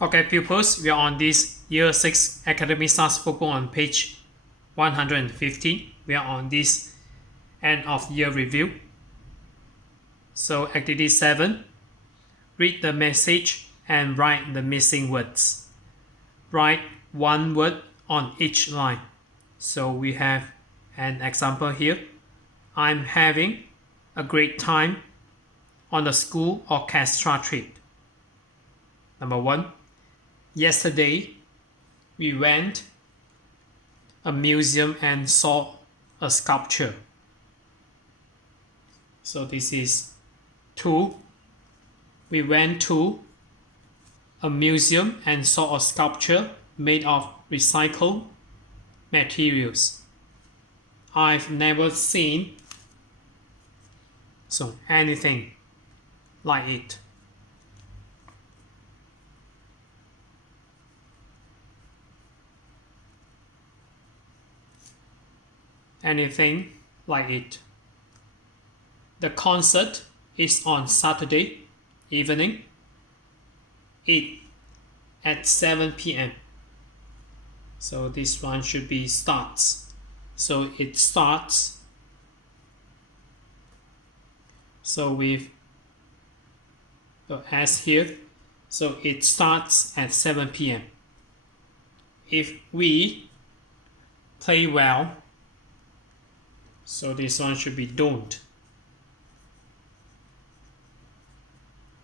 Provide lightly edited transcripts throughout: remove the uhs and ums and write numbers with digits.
Okay, pupils, we are on this Year 6 Academy Stars Workbook on page 115. We are on this end of year review. So activity 7, read the message and write the missing words. Write one word on each line. So we have an example here. I'm having a great time on the school orchestra trip. Number 1. Yesterday, we went a museum and saw a sculpture. So this is 2. We went to a museum and saw a sculpture made of recycled materials. I've never seen anything like it. Anything like it. The concert is on Saturday evening at 7 p.m. So this one should be starts. So it starts. So with the S here. So it starts at 7 p.m. If we play well, so this one should be don't.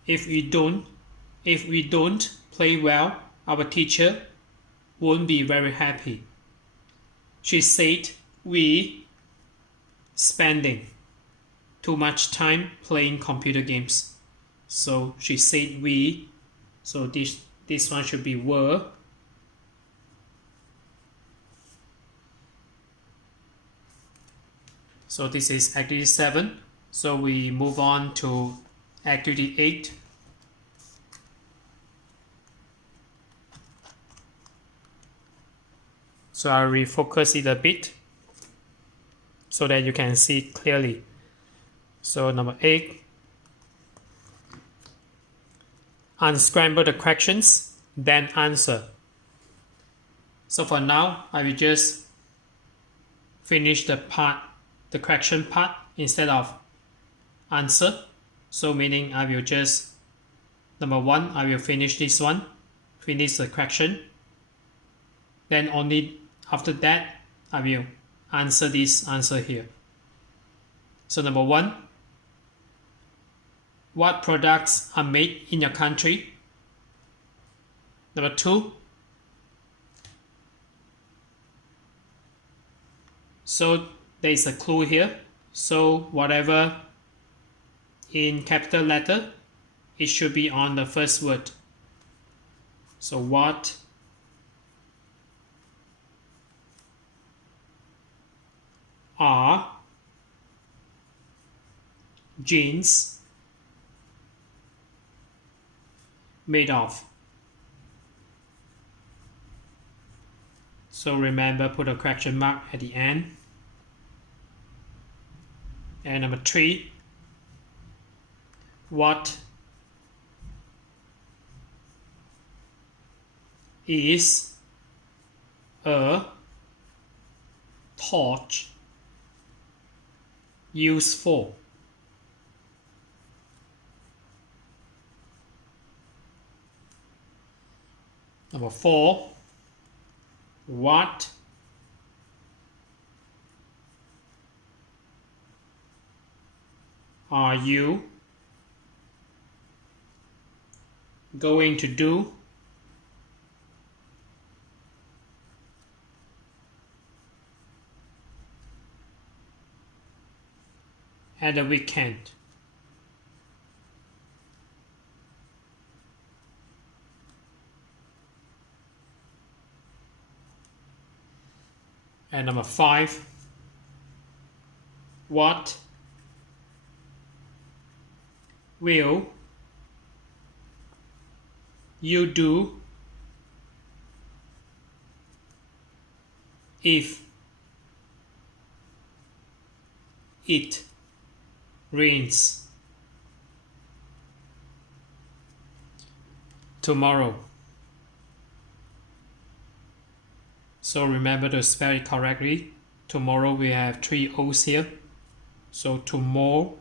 If we don't play well, our teacher won't be very happy. She said we spending too much time playing computer games. So she said we. So this one should be were. So this is activity 7. So we move on to activity 8. So I'll refocus it a bit so that you can see clearly. So number 8. Unscramble the questions, then answer. So for now, I will just finish the question part instead of answer. So meaning I will just, number 1, I will finish this one, finish the question. Then only after that, I will answer this answer here. So number 1, what products are made in your country? Number 2, so there is a clue here. So whatever in capital letter, it should be on the first word. So what are jeans made of? So remember, put a question mark at the end. And number 3, what is a torch used for? Number 4, what are you going to do at the weekend? And number 5, what will you do if it rains tomorrow? So remember to spell it correctly. Tomorrow we have 3 O's here. So tomorrow.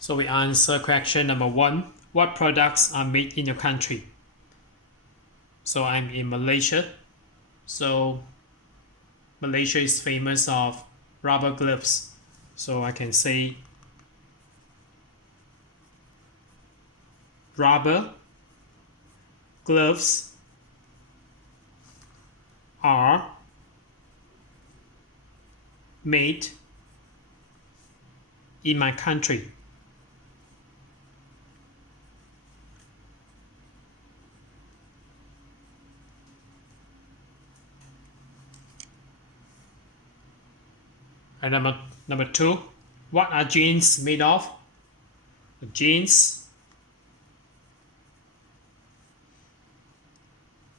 So we answer question number 1. What products are made in your country? So I'm in Malaysia. So Malaysia is famous of rubber gloves. So I can say rubber gloves are made in my country. And number 2, what are jeans made of? Jeans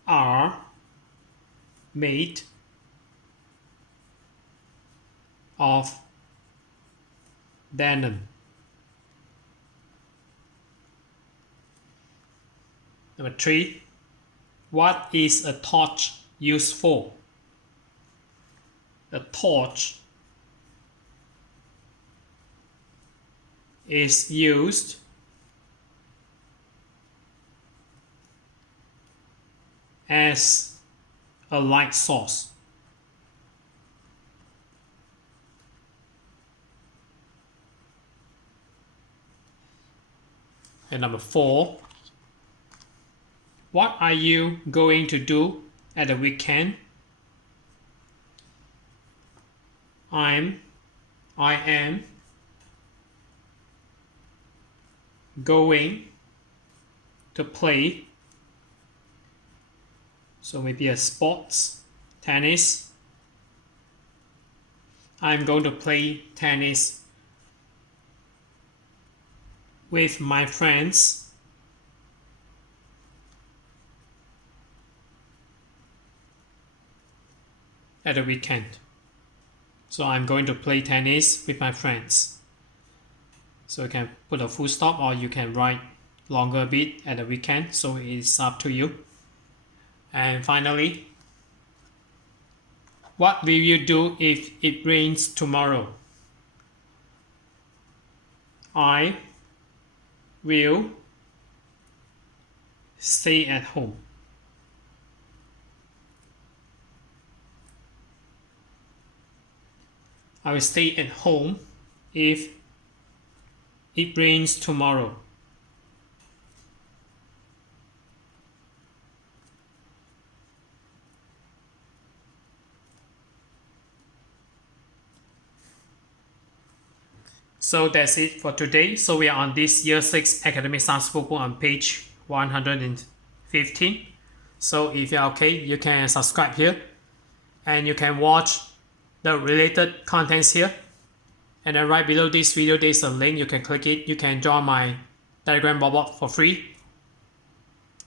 are made of denim. Number 3, what is a torch used for? A torch is used as a light source. And number 4, what are you going to do at the weekend? I am going to play, so maybe a sports, tennis. I'm going to play tennis with my friends at the weekend. So I'm going to play tennis with my friends. So you can put a full stop or you can write longer bit at the weekend. So it's up to you. And finally, what will you do if it rains tomorrow? I will stay at home. I will stay at home if it rains tomorrow. So that's it for today. So we are on this Year 6 Academy Stars Workbook on page 115. So if you're okay, you can subscribe here. And you can watch the related contents here. And then right below this video, there's a link. You can click it. You can join my Telegram bot for free.